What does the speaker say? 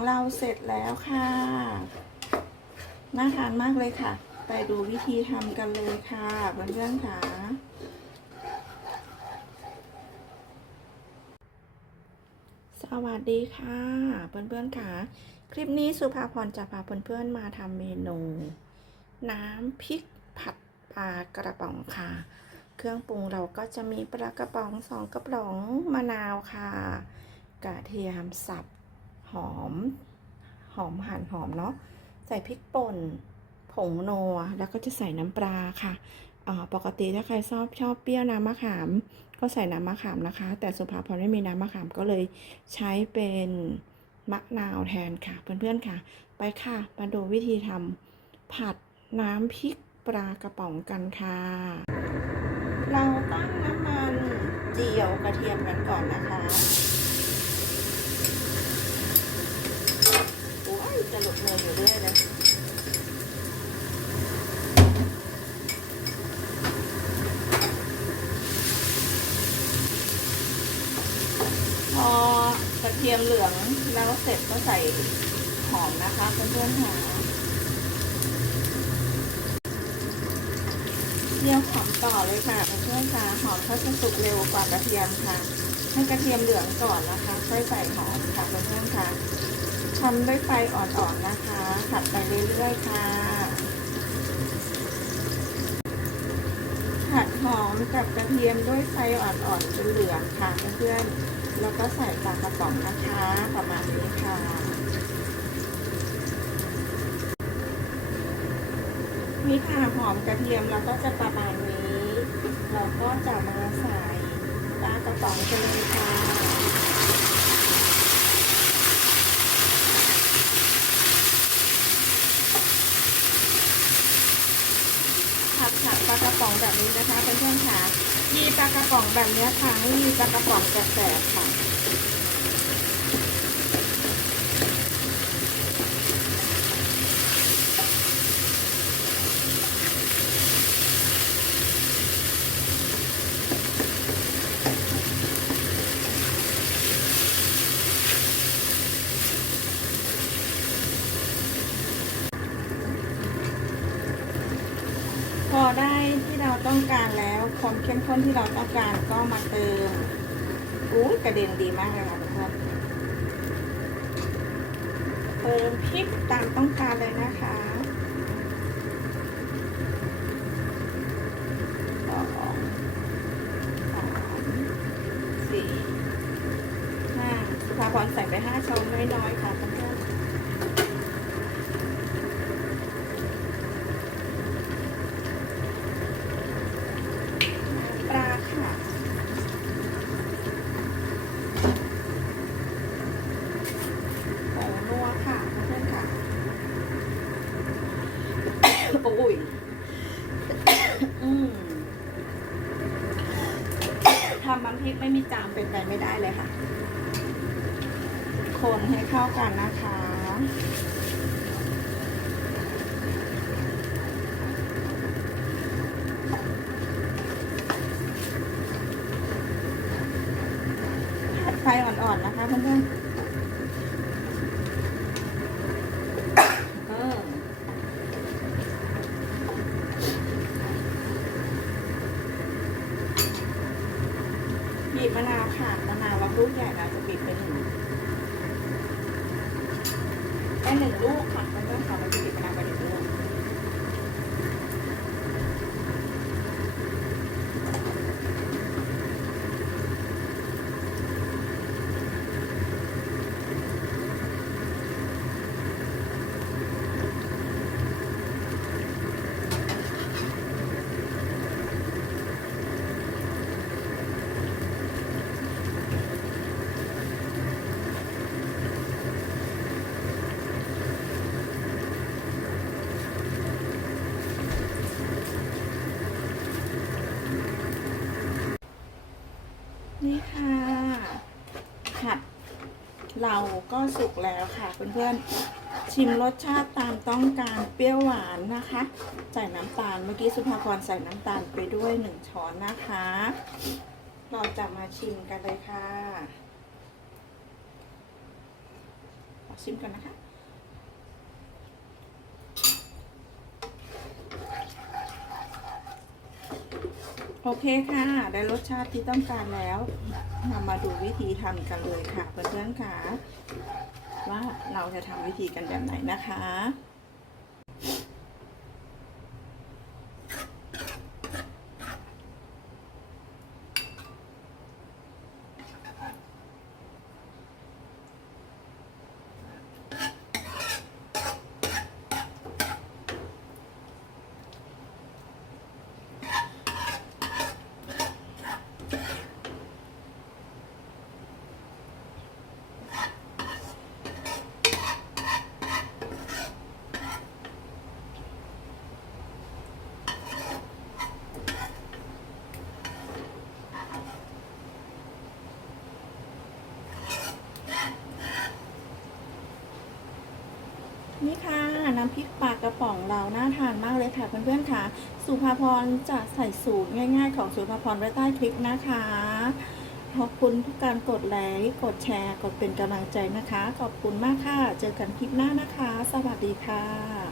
ของเราเสร็จแล้วค่ะ น่าทานมากเลยค่ะ ไปดูวิธีทำกันเลยค่ะเพื่อนๆค่ะ สวัสดีค่ะ เพื่อนๆค่ะ คลิปนี้สุภาพรจะพาเพื่อนๆมาทำเมนู น้ำพริกผัดปลากระป๋องค่ะ เครื่องปรุงเราก็จะมีปลากระป๋องสองกระป๋องมะนาวค่ะ กระเทียมสับ หอม หอมหั่นหอมเนาะใส่พริกป่นผงโนแล้วก็จะใส่น้ำปลาค่ะปกติถ้าใครชอบชอบเปรี้ยวน้ำมะขาม ก็ใส่น้ำมะขามนะคะ แต่สุภาพรไม่มีน้ำมะขามก็เลยใช้เป็นมะนาวแทนค่ะ เพื่อนๆค่ะ ไปค่ะ มาดูวิธีทำผัดน้ำพริกปลากระป๋องกันค่ะ เราตั้งน้ำมันเจียวกระเทียมกันก่อนนะคะโอ้ยจะหลุดมืออยู่เรื่อยเลย พอกระเทียมเหลืองแล้วเสร็จก็ใส่หอมนะคะเพื่อนๆค่ะเจียวหอมต่อเลยค่ะเพื่อนๆค่ะหอมเขาจะสุกเร็วกว่ากระเทียมค่ะ ให้กระเทียมเหลืองก่อนนะคะ ค่อยใส่หอมค่ะเพื่อนๆค่ะทำด้วยไฟอ่อนๆนะคะผัดไปเรื่อยๆค่ะผัดหอมกับกระเทียมด้วยไฟอ่อนๆจนเหลืองค่ะเพื่อนๆ แล้วก็ใส่ปลากระป๋องนะคะประมาณนี้ค่ะ นี่ค่ะหอมกระเทียมเราก็จะประมาณนี้ เราก็จะมาใส่ปลากระป๋องกันเลยค่ะผัดผัดปลากระป๋องแบบนี้นะคะเพื่อนๆค่ะยีปลากระป๋องแบบนี้ค่ะไม่มีปลากระป๋องแสบๆค่ะ พ อได้ที่เราต้องการแล้วความเข้มข้นที่เราต้องการก็มาเติมอู้ยกระเด็นดีมากเลยค่ะทุกคนเติมพริกตามต้องการเลยนะคะสองสามสี่ห้าสุภาพรใส่ไปห้าช้อนน้อยๆค่ะเพื่อนๆ ปลาค่ะผงนัวค่ะเพื่อนๆค่ะ โอ้ยอืมทำน้ำพริกไม่มีจามเป็นไปไม่ได้เลยค่ะ คนให้เข้ากันนะคะไฟอ่อนๆนะคะเพื่อนๆเออบีบมะนาวค่ะมะนาวเรา ลูกใหญ่นะจะบีบไปหนึ่งแค่หนึ่งลูกค่ะบีบมะนาวไปหนึ่งลูก นี่ค่ะผัด เราก็สุกแล้วค่ะเพื่อนๆชิมรสชาติตามต้องการเปรี้ยวหวานนะคะ ใส่น้ำตาลเมื่อกี้สุภาพรใส่น้ำตาลไปด้วยหนึ่งช้อนนะคะ เราจะมาชิมกันเลยค่ะชิมกันนะคะ โอเคค่ะ ได้รสชาติที่ต้องการแล้วนำมาดูวิธีทำกันเลยค่ะเพื่อนๆค่ะ ว่าเราจะทำวิธีกันแบบไหนนะคะ นี่ค่ะน้ำพริกปลากระป๋องเราน่าทานมากเลยค่ะเพื่อนๆค่ะ สุภาพรจะใส่สูตรง่ายๆ ของสุภาพรไว้ใต้คลิปนะคะ ขอบคุณทุกการกดไลค์กดแชร์ กดเป็นกำลังใจนะคะ ขอบคุณมากค่ะ เจอกันคลิปหน้านะคะ สวัสดีค่ะ